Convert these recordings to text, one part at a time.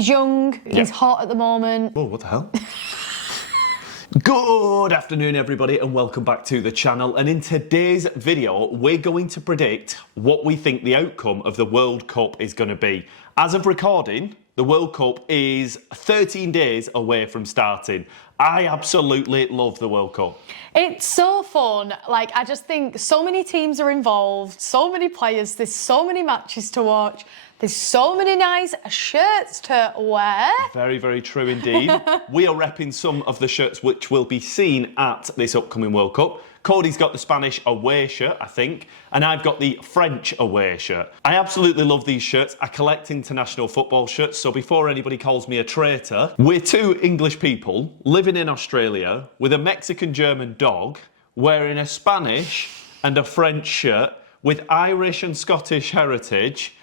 He's young, he's hot at the moment. Oh, what the hell? Good afternoon, everybody, and welcome back to the channel. And in today's video, we're going to predict what we think the outcome of the World Cup is going to be. As of recording, the World Cup is 13 days away from starting. I absolutely love the World Cup. It's so fun. Like, I just think so many teams are involved, so many players, there's so many matches to watch. There's so many nice shirts to wear. Very, very true indeed. We are repping some of the shirts which will be seen at this upcoming World Cup. Kody's got the Spanish away shirt, I think, and I've got the French away shirt. I absolutely love these shirts. I collect international football shirts, so before anybody calls me a traitor, we're two English people living in Australia with a Mexican-German dog wearing a Spanish and a French shirt with Irish and Scottish heritage.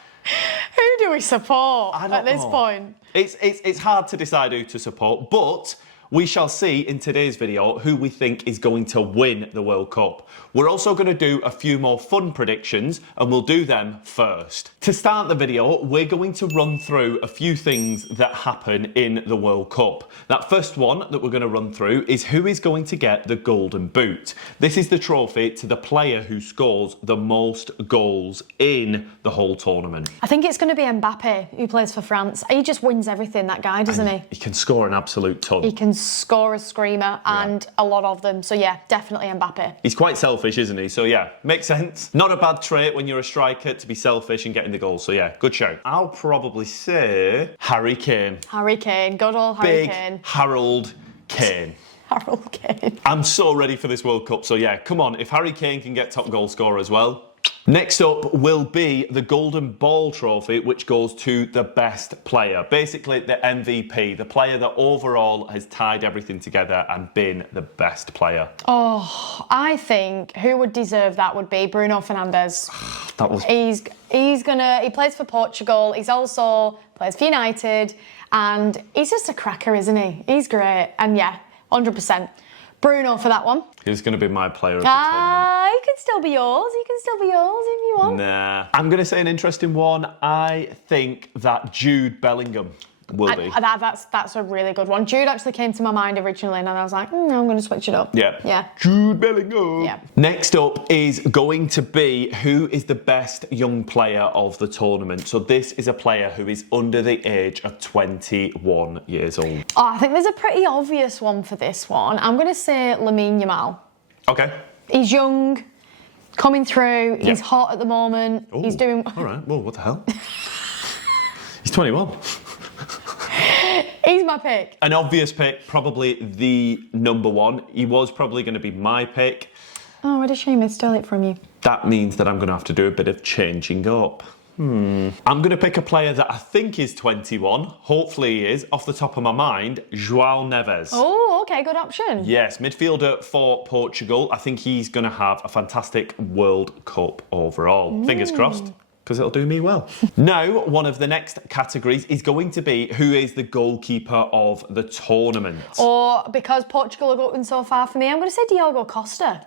Who do we support at this point? It's hard to decide who to support, but we shall see in today's video who we think is going to win the World Cup. We're also going to do a few more fun predictions, and we'll do them first. To start the video, we're going to run through a few things that happen in the World Cup. That first one that we're going to run through is who is going to get the Golden Boot. This is the trophy to the player who scores the most goals in the whole tournament. I think it's going to be Mbappe, who plays for France. He just wins everything, that guy, doesn't he? He can score an absolute ton. He can score a screamer, and a lot of them. So yeah, definitely Mbappe. He's quite selfish, isn't he? So yeah, makes sense. Not a bad trait when you're a striker to be selfish and getting the goal. So yeah, good show. I'll probably say Harry Kane. Harry Kane, good old Harry Big Kane. Harold Kane. Harold Kane. I'm so ready for this World Cup. So yeah, come on. If Harry Kane can get top goal scorer as well. Next up will be the Golden Ball trophy, which goes to the best player. Basically, the MVP, the player that overall has tied everything together and been the best player. Oh, I think who would deserve that would be Bruno Fernandes. That was... He plays for Portugal. He's also plays for United, and he's just a cracker, isn't he? He's great. And yeah, 100%. Bruno for that one. He's going to be my player of the tournament. He can still be yours. He can still be yours if you want. Nah. I'm going to say an interesting one. I think that Jude Bellingham will be. That's a really good one. Jude actually came to my mind originally, and I was like, I'm going to switch it up. Yeah. Jude Bellingham. Yeah. Next up is going to be who is the best young player of the tournament. So this is a player who is under the age of 21 years old. Oh, I think there's a pretty obvious one for this one. I'm going to say Lamine Yamal. Okay. He's young, coming through. He's hot at the moment. Ooh, he's doing... All right. Well, what the hell? He's 21. He's my pick. An obvious pick, probably the number one. He was probably going to be my pick. Oh, what a shame I stole it from you. That means that I'm going to have to do a bit of changing up. I'm going to pick a player that I think is 21. Hopefully he is. Off the top of my mind, João Neves. Oh, okay, good option. Yes, midfielder for Portugal. I think he's going to have a fantastic World Cup overall. Fingers crossed, because it'll do me well. Now, one of the next categories is going to be who is the goalkeeper of the tournament. Or because Portugal are going so far for me, I'm going to say Diogo Costa.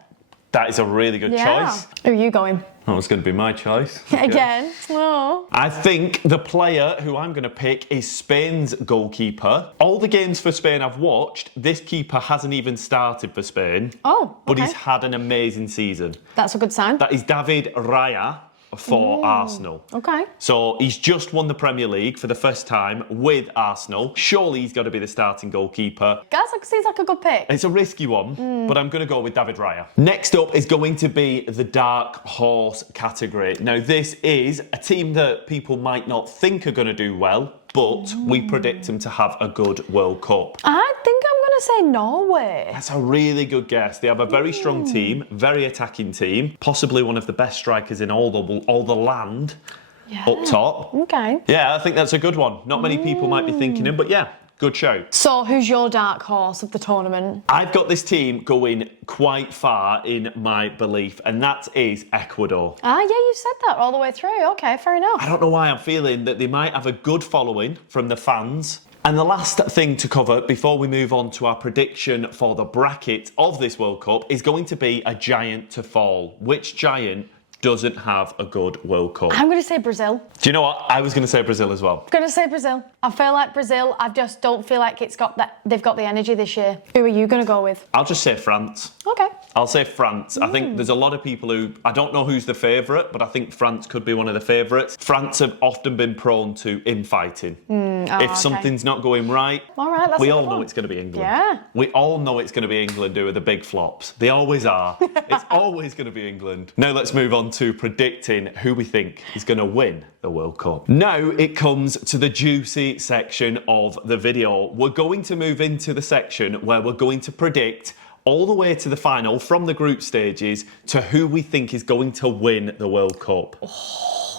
That is a really good choice. Who are you going? That was going to be my choice. Again? Oh. I think the player who I'm going to pick is Spain's goalkeeper. All the games for Spain I've watched, this keeper hasn't even started for Spain. Oh, okay. But he's had an amazing season. That's a good sign. That is David Raya for Arsenal. Okay. So he's just won the Premier League for the first time with Arsenal. Surely he's got to be the starting goalkeeper. That seems like a good pick. It's a risky one, but I'm going to go with David Raya. Next up is going to be the dark horse category. Now, this is a team that people might not think are going to do well, but we predict them to have a good World Cup. I think I'm going to say Norway. That's a really good guess. They have a very strong team, very attacking team, possibly one of the best strikers in all the land up top. Okay. Yeah, I think that's a good one. Not many people might be thinking him, but yeah, good show. So who's your dark horse of the tournament? I've got this team going quite far in my belief, and that is Ecuador. Ah, yeah, you said that all the way through. Okay, fair enough. I don't know why I'm feeling that they might have a good following from the fans. And the last thing to cover before we move on to our prediction for the bracket of this World Cup is going to be a giant to fall. Which giant doesn't have a good World Cup? I'm going to say Brazil. Do you know what? I was going to say Brazil as well. I'm going to say Brazil. I feel like Brazil, I just don't feel like they've got the energy this year. Who are you going to go with? I'll just say France. Okay. I'll say France. I think there's a lot of people who, I don't know who's the favourite, but I think France could be one of the favourites. France have often been prone to infighting. If something's not going right, all right, that's we a all good know one. it's going to be England. Yeah. We all know it's going to be England who are the big flops. They always are. It's always going to be England. Now let's move on to predicting who we think is going to win the World Cup. Now it comes to the juicy section of the video. We're going to move into the section where we're going to predict all the way to the final from the group stages to who we think is going to win the World Cup.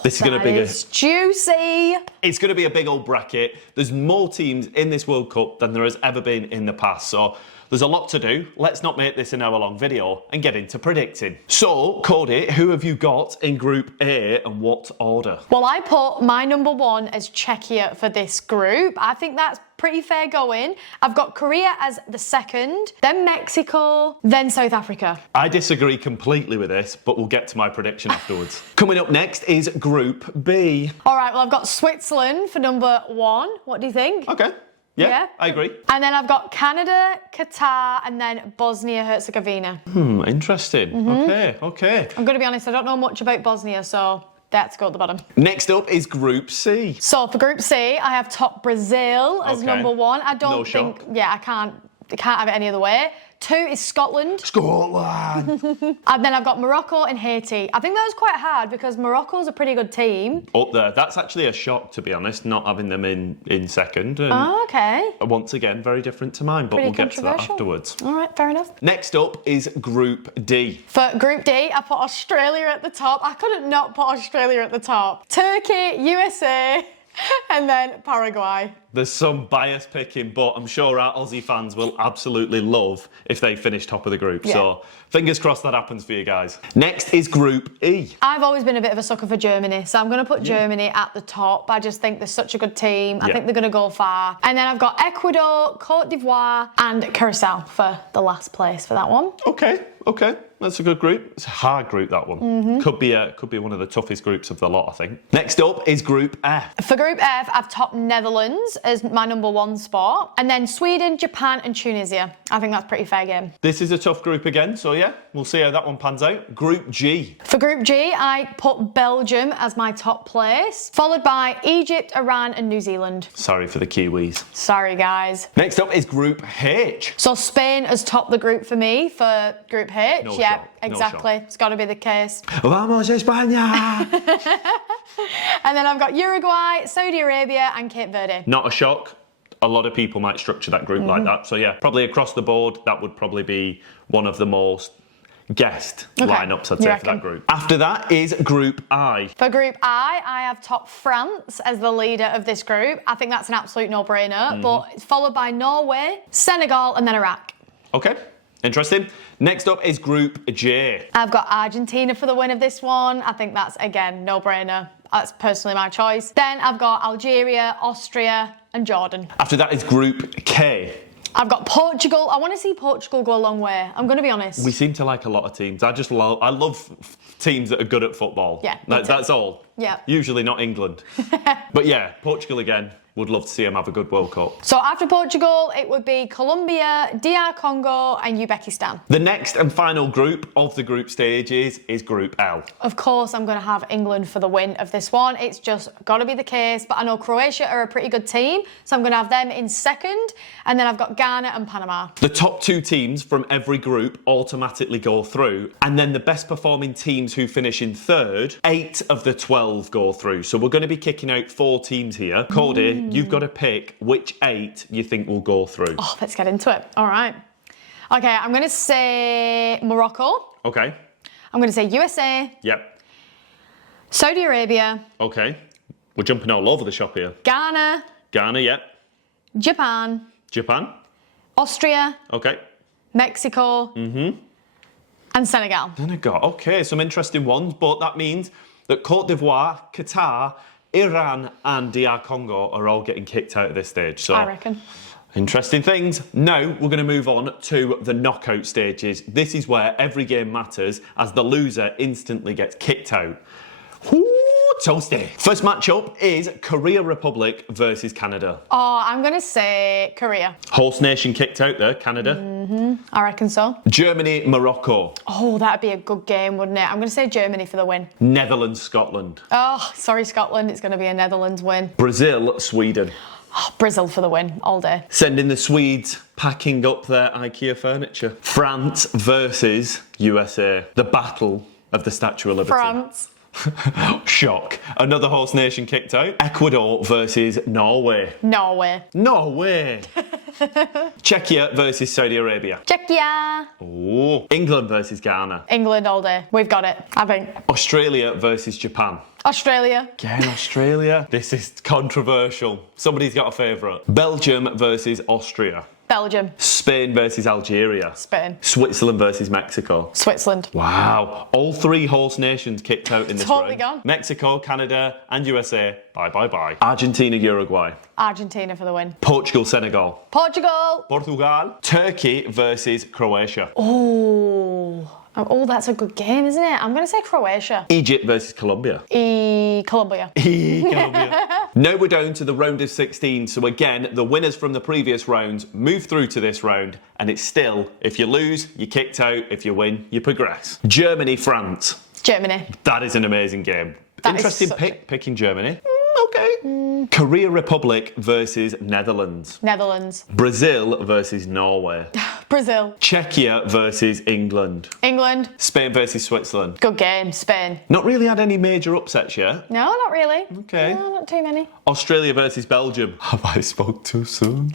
This is going to be juicy. It's going to be a big old bracket. There's more teams in this World Cup than there has ever been in the past. So there's a lot to do. Let's not make this an hour-long video and get into predicting. So, Kody, who have you got in Group A and what order? Well, I put my number one as Czechia for this group. I think that's pretty fair going. I've got Korea as the second, then Mexico, then South Africa. I disagree completely with this, but we'll get to my prediction afterwards. Coming up next is Group B. All right, well, I've got Switzerland for number one. What do you think? Okay. Yeah, I agree. And then I've got Canada, Qatar, and then Bosnia-Herzegovina. Interesting. Okay. I'm going to be honest, I don't know much about Bosnia, so that's go at the bottom. Next up is Group C. So for Group C, I have top Brazil as number one. I don't think, I can't have it any other way. 2 is Scotland. Scotland. And then I've got Morocco and Haiti. I think that was quite hard because Morocco's a pretty good team. Up there. That's actually a shock, to be honest, not having them in second. And okay. Once again, very different to mine, but Pretty we'll get to that afterwards. All right, fair enough. Next up is Group D. For Group D, I put Australia at the top. I couldn't not put Australia at the top. Turkey, USA, and then Paraguay. There's some bias picking, but I'm sure our Aussie fans will absolutely love if they finish top of the group. Yeah. So fingers crossed that happens for you guys. Next is Group E. I've always been a bit of a sucker for Germany, so I'm going to put Germany at the top. I just think they're such a good team. I think they're going to go far. And then I've got Ecuador, Cote d'Ivoire, and Curacao for the last place for that one. Okay. That's a good group. It's a hard group, that one. Could be one of the toughest groups of the lot, I think. Next up is Group F. For Group F, I've top Netherlands as my number one spot. And then Sweden, Japan, and Tunisia. I think that's pretty fair game. This is a tough group again, so yeah, we'll see how that one pans out. Group G. For Group G, I put Belgium as my top place, followed by Egypt, Iran, and New Zealand. Sorry for the Kiwis. Sorry, guys. Next up is Group H. So Spain has topped the group for me for Group H. No yeah, shot. exactly. It's got to be the case. Vamos España! And then I've got Uruguay, Saudi Arabia, and Cape Verde. Not a shock. A lot of people might structure that group like that. So yeah, probably across the board, that would probably be one of the most guessed lineups, I'd say, for that group. After that is Group I. For Group I have top France as the leader of this group. I think that's an absolute no-brainer. But it's followed by Norway, Senegal, and then Iraq. Okay. Interesting. Next up is Group J. I've got Argentina for the win of this one. I think that's, again, no-brainer. That's personally my choice. Then I've got Algeria, Austria, and Jordan. After that is Group K. I've got Portugal. I want to see Portugal go a long way. I'm going to be honest. We seem to like a lot of teams. I love teams that are good at football. Yeah, that's all. Yeah. Usually not England. But yeah, Portugal again. Would love to see them have a good World Cup. So after Portugal, it would be Colombia, DR Congo, and Uzbekistan. The next and final group of the group stages is Group L. Of course, I'm going to have England for the win of this one. It's just got to be the case. But I know Croatia are a pretty good team, so I'm going to have them in second. And then I've got Ghana and Panama. The top 2 teams from every group automatically go through. And then the best performing teams who finish in third, 8 of the 12 go through. So we're going to be kicking out 4 teams here. Kody, you've got to pick which 8 you think will go through. Oh, let's get into it. All right. Okay, I'm going to say Morocco. Okay. I'm going to say USA. Yep. Saudi Arabia. Okay. We're jumping all over the shop here. Ghana. Ghana, yep. Japan. Japan. Austria. Okay. Mexico. And Senegal. Senegal. Okay, some interesting ones, but that means that Cote d'Ivoire, Qatar, Iran and DR Congo are all getting kicked out at this stage. So I reckon. Interesting things. Now we're going to move on to the knockout stages. This is where every game matters as the loser instantly gets kicked out. Ooh, toasty. First matchup is Korea Republic versus Canada. Oh, I'm going to say Korea. Host nation kicked out there, Canada. I reckon so. Germany, Morocco. Oh, that'd be a good game, wouldn't it? I'm going to say Germany for the win. Netherlands, Scotland. Oh, sorry, Scotland. It's going to be a Netherlands win. Brazil, Sweden. Oh, Brazil for the win all day. Sending the Swedes packing up their IKEA furniture. France versus USA. The battle of the Statue of Liberty. France. Shock. Another host nation kicked out. Ecuador versus Norway. Norway. Norway. Czechia versus Saudi Arabia. Czechia. Oh. England versus Ghana. England all day. We've got it, I think. Australia versus Japan. Australia. Again, Australia. This is controversial. Somebody's got a favourite. Belgium versus Austria. Belgium. Spain versus Algeria. Spain. Switzerland versus Mexico. Switzerland. Wow. All three host nations kicked out in this Totally round. gone. Mexico, Canada and USA. Bye, bye, bye. Argentina, Uruguay. Argentina for the win. Portugal, Senegal. Portugal. Portugal. Turkey versus Croatia. Oh, that's a good game, isn't it? I'm going to say Croatia. Egypt versus Colombia. Colombia. Colombia. Now we're down to the round of 16. So again, the winners from the previous rounds move through to this round. And it's still, if you lose, you're kicked out. If you win, you progress. Germany, France. Germany. That is an amazing game. That Interesting is pick, picking Germany. Okay. Korea Republic versus Netherlands. Netherlands. Brazil versus Norway. Brazil. Czechia versus England. England. Spain versus Switzerland. Good game. Spain. Not really had any major upsets yet. No, not really. Okay. No, not too many. Australia versus Belgium. Have I spoke too soon?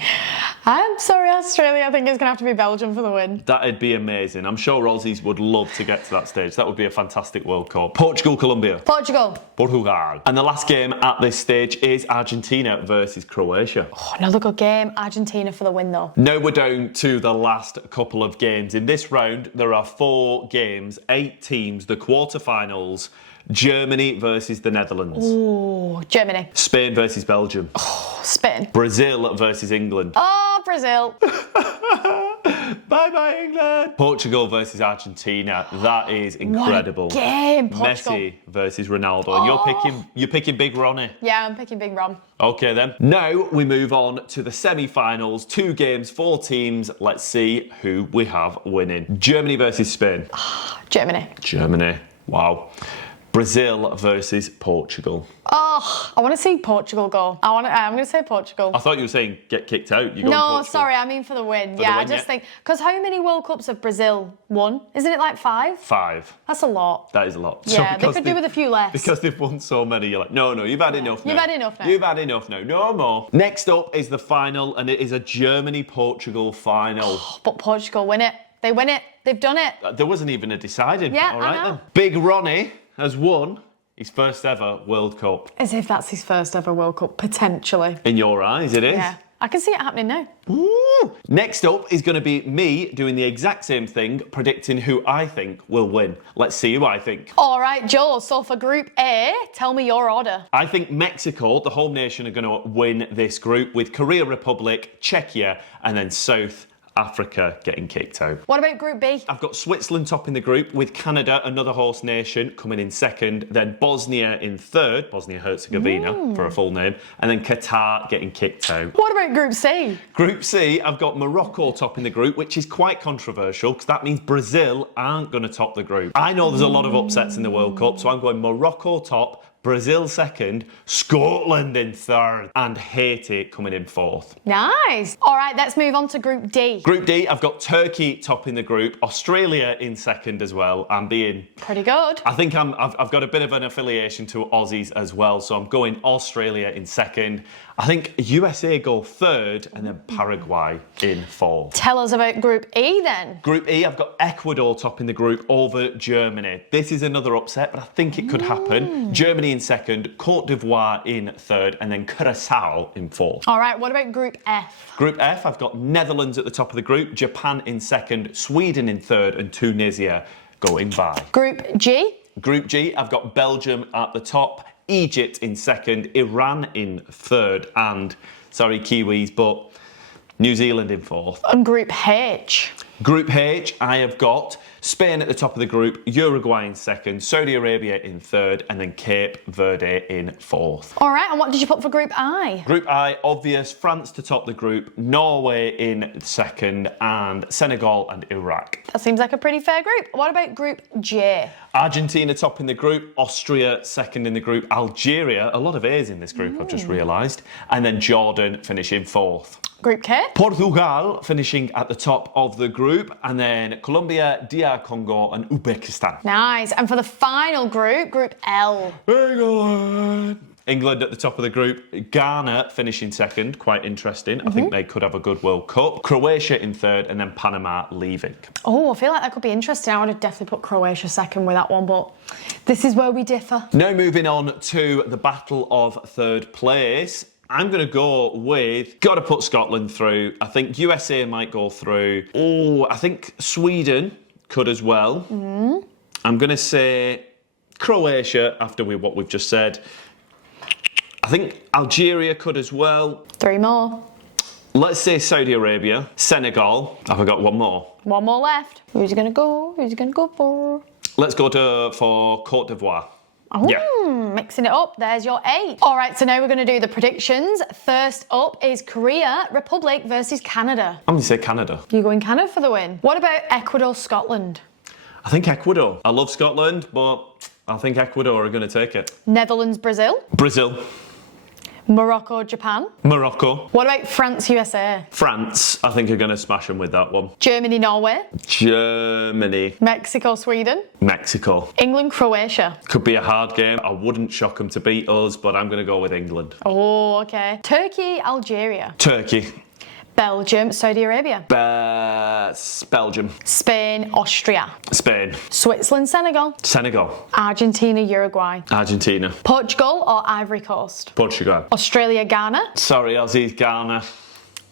I'm sorry, Australia. I think it's going to have to be Belgium for the win. That'd be amazing. I'm sure Aussies would love to get to that stage. That would be a fantastic World Cup. Portugal, Colombia. Portugal. Portugal. And the last game at this stage is Argentina versus Croatia. Oh, another good game. Argentina for the win, though. Now we're down to the last couple of games. In this round, there are 4 games, 8 teams, the quarterfinals. Germany versus the Netherlands. Oh, Germany. Spain versus Belgium. Oh, Spain. Brazil versus England. Oh, Brazil. Bye-bye, England. Portugal versus Argentina. That is incredible. What a game, Portugal. Messi versus Ronaldo. And you're picking Big Ronnie. Yeah, I'm picking Big Ron. Okay then. Now we move on to the semi-finals. 2 games, 4 teams. Let's see who we have winning. Germany versus Spain. Germany. Germany. Wow. Brazil versus Portugal. Oh, I want to see Portugal go. I'm going to say Portugal. I thought you were saying get kicked out. You're going No, Portugal. sorry, I mean for the win. For yeah, the I win, just yeah. think, because how many World Cups have Brazil won? Isn't it like 5? 5. That's a lot. That is a lot. Yeah, they because could do with a few less. Because they've won so many, you're like, no, you've had enough now. You've had enough now. You've had enough now. No more. Next up is the final, and it is a Germany-Portugal final. But Portugal win it. They win it. They've done it. There wasn't even a deciding. Yeah, All right I know. then. Big Ronnie has won his first ever World Cup. As if that's his first ever World Cup, potentially. In your eyes, it is. Yeah, I can see it happening now. Ooh. Next up is going to be me doing the exact same thing, predicting who I think will win. Let's see who I think. All right, Joel, so for Group A, tell me your order. I think Mexico, the home nation, are going to win this group with Korea Republic, Czechia, and then South Africa getting kicked out. What about Group B? I've got Switzerland topping the group with Canada, another host nation, coming in second, then Bosnia in third, Bosnia-Herzegovina for a full name, and then Qatar getting kicked out. What about Group C? Group C, I've got Morocco topping the group, which is quite controversial because that means Brazil aren't going to top the group. I know there's a lot of upsets in the World Cup, so I'm going Morocco top, Brazil second, Scotland in third, and Haiti coming in fourth. Nice. All right, let's move on to Group D. Group D, I've got Turkey topping the group, Australia in second as well, and being... Pretty good. I think I've got a bit of an affiliation to Aussies as well, so I'm going Australia in second. I think USA go third, and then Paraguay in fourth. Tell us about Group E then. Group E, I've got Ecuador topping the group over Germany. This is another upset, but I think it could happen. Germany in second, Cote d'Ivoire in third, and then Curacao in fourth. All right, what about Group F? Group F, I've got Netherlands at the top of the group, Japan in second, Sweden in third, and Tunisia going by. Group G? Group G, I've got Belgium at the top, Egypt in second, Iran in third, and, sorry Kiwis, but New Zealand in 4th. And Group H. Group H, I have got Spain at the top of the group, Uruguay in 2nd, Saudi Arabia in 3rd, and then Cape Verde in 4th. All right, and what did you put for Group I? Group I, obvious, France to top the group, Norway in 2nd, and Senegal and Iraq. That seems like a pretty fair group. What about Group J? Argentina top in the group, Austria 2nd in the group, Algeria, a lot of A's in this group, I've just realised, and then Jordan finishing 4th. Group K? Portugal finishing at the top of the group, and then Colombia, DR Congo, and Uzbekistan. Nice. And for the final group, Group L. England at the top of the group, Ghana finishing 2nd, quite interesting. I think they could have a good World Cup. Croatia in 3rd, and then Panama leaving. Oh, I feel like that could be interesting. I would have definitely put Croatia 2nd with that one, but this is where we differ. Now moving on to the battle of 3rd place. I'm going to go with, got to put Scotland through. I think USA might go through. Oh, I think Sweden could as well. I'm going to say Croatia after what we've just said. I think Algeria could as well. 3 more. Let's say Saudi Arabia, Senegal. Have I got one more? 1 more left. Who's going to go? Who's going to go for? Let's go for Côte d'Ivoire. Oh, Yeah. Mixing it up. There's your 8. All right, so now we're going to do the predictions. First up is Korea Republic versus Canada. I'm going to say Canada. You going Canada for the win? What about Ecuador, Scotland? I think Ecuador. I love Scotland, but I think Ecuador are going to take it. Netherlands, Brazil. Brazil. Morocco, Japan. Morocco. What about France, USA? France, I think are going to smash them with that one. Germany, Norway. Germany. Mexico, Sweden. Mexico. England, Croatia. Could be a hard game. I wouldn't shock them to beat us, but I'm going to go with England. Oh, okay. Turkey, Algeria. Turkey. Belgium, Saudi Arabia. Belgium. Spain, Austria. Spain. Switzerland, Senegal. Senegal. Argentina, Uruguay. Argentina. Portugal or Ivory Coast. Portugal. Australia, Ghana. Sorry, Aussies, Ghana.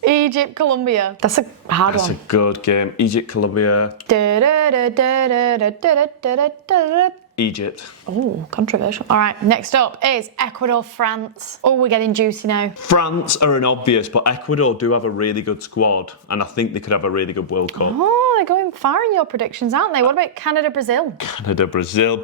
Egypt, Colombia. That's a hard That's one. a good game. Egypt, Colombia. Egypt. Oh, controversial. All right, next up is Ecuador, France. Oh, we're getting juicy now. France are an obvious, but Ecuador do have a really good squad, and I think they could have a really good World Cup. Oh, they're going far in your predictions, aren't they? What about Canada, Brazil? Canada, Brazil.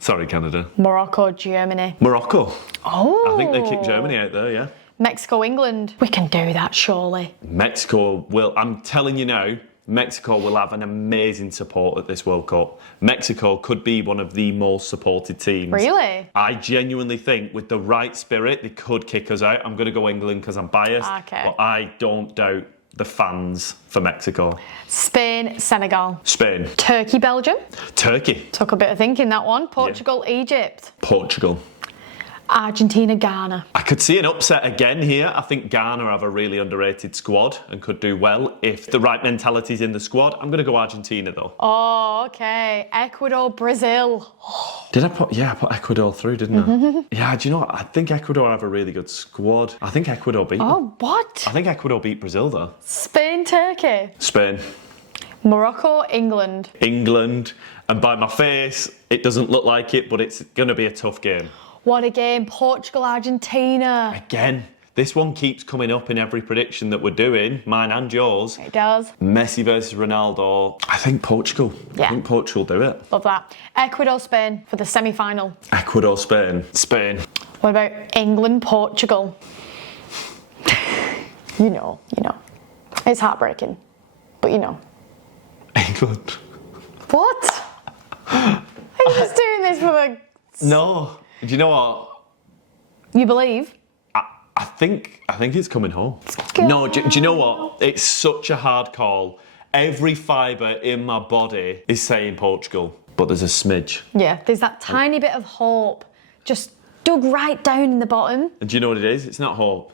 Sorry, Canada. Morocco, Germany. Morocco. Oh. I think they kicked Germany out there, yeah. Mexico, England. We can do that, surely. Mexico will, I'm telling you now, Mexico will have an amazing support at this World Cup. Mexico could be one of the most supported teams. Really? I genuinely think with the right spirit, they could kick us out. I'm going to go England because I'm biased. Okay. But I don't doubt the fans for Mexico. Spain, Senegal. Spain. Turkey, Belgium. Turkey. Took a bit of thinking, that one. Portugal, Egypt. Portugal. Argentina, Ghana. I could see an upset again here. I think Ghana have a really underrated squad and could do well if the right mentality's in the squad. I'm going to go Argentina though. Oh, okay. Ecuador, Brazil. Did I put, I put Ecuador through, didn't I? Yeah, do you know what? I think Ecuador have a really good squad. I think Ecuador beat them. Oh, what? I think Ecuador beat Brazil though. Spain, Turkey. Spain. Morocco, England. England. And by my face, it doesn't look like it, but it's going to be a tough game. What a game. Portugal, Argentina. Again, this one keeps coming up in every prediction that we're doing, mine and yours. It does. Messi versus Ronaldo. I think Portugal. Yeah. I think Portugal do it. Love that. Ecuador, Spain for the semi-final. Ecuador, Spain. Spain. What about England, Portugal? You know. It's heartbreaking, but you know. England. What? Are you just doing this for the... No. Do you know what? You believe? I think it's coming home. No, do you know what? It's such a hard call. Every fibre in my body is saying Portugal, but there's a smidge. Yeah, there's that tiny bit of hope just dug right down in the bottom. And do you know what it is? It's not hope.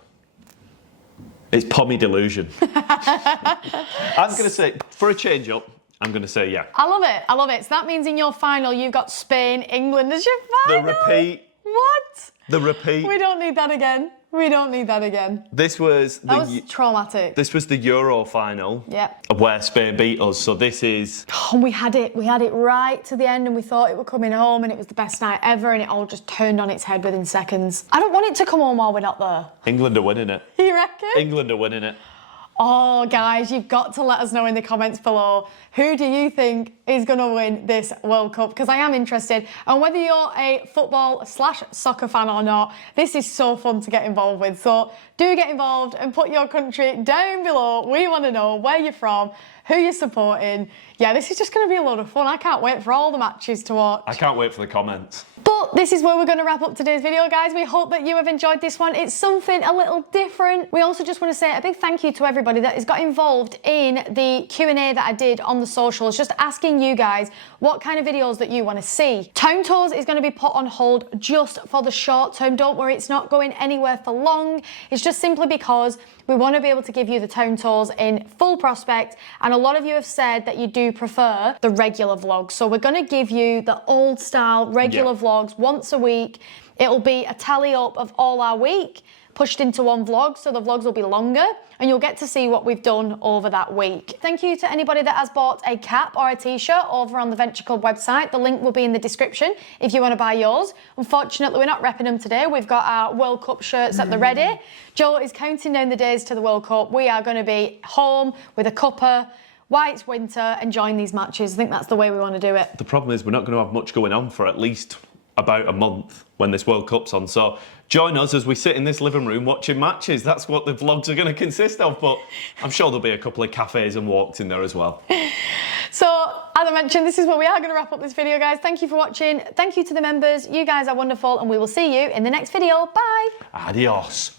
It's pommy delusion. I'm going to say, for a change up, I'm going to say yeah. I love it. So that means in your final, you've got Spain, England as your final. The repeat. What? The repeat. We don't need that again. We don't need that again. This was That was traumatic. This was the Euro final. Yep. Where Spain beat us. So this is. Oh, we had it right to the end, and we thought it were coming home, and it was the best night ever, and it all just turned on its head within seconds. I don't want it to come home while we're not there. England are winning it. You reckon? England are winning it. Oh, guys, you've got to let us know in the comments below. Who do you think is going to win this World Cup? Because I am interested. And whether you're a football/soccer fan or not, this is so fun to get involved with. So do get involved and put your country down below. We want to know where you're from, who you're supporting. Yeah, this is just going to be a lot of fun. I can't wait for all the matches to watch. I can't wait for the comments. But this is where we're going to wrap up today's video, guys. We hope that you have enjoyed this one. It's something a little different. We also just want to say a big thank you to everybody that has got involved in the Q&A that I did on the socials, just asking you guys what kind of videos that you want to see. Town Tours is going to be put on hold just for the short term. Don't worry, it's not going anywhere for long. It's just simply because we want to be able to give you the town tours in full prospect, and a lot of you have said that you do prefer the regular vlogs. So we're going to give you the old style regular vlogs once a week. It'll be a tally up of all our week pushed into one vlog, so the vlogs will be longer and you'll get to see what we've done over that week. Thank you to anybody that has bought a cap or a t-shirt over on the Venture Club website. The link will be in the description if you want to buy yours. Unfortunately, we're not repping them today. We've got our World Cup shirts at the ready. Joe is counting down the days to the World Cup. We are going to be home with a cuppa, while it's winter, enjoying these matches. I think that's the way we want to do it. The problem is we're not going to have much going on for at least about a month when this World Cup's on. So join us as we sit in this living room watching matches. That's what the vlogs are going to consist of, but I'm sure there'll be a couple of cafes and walks in there as well. So, as I mentioned, this is where we are going to wrap up this video, guys. Thank you for watching. Thank you to the members. You guys are wonderful, and we will see you in the next video. Bye. Adios.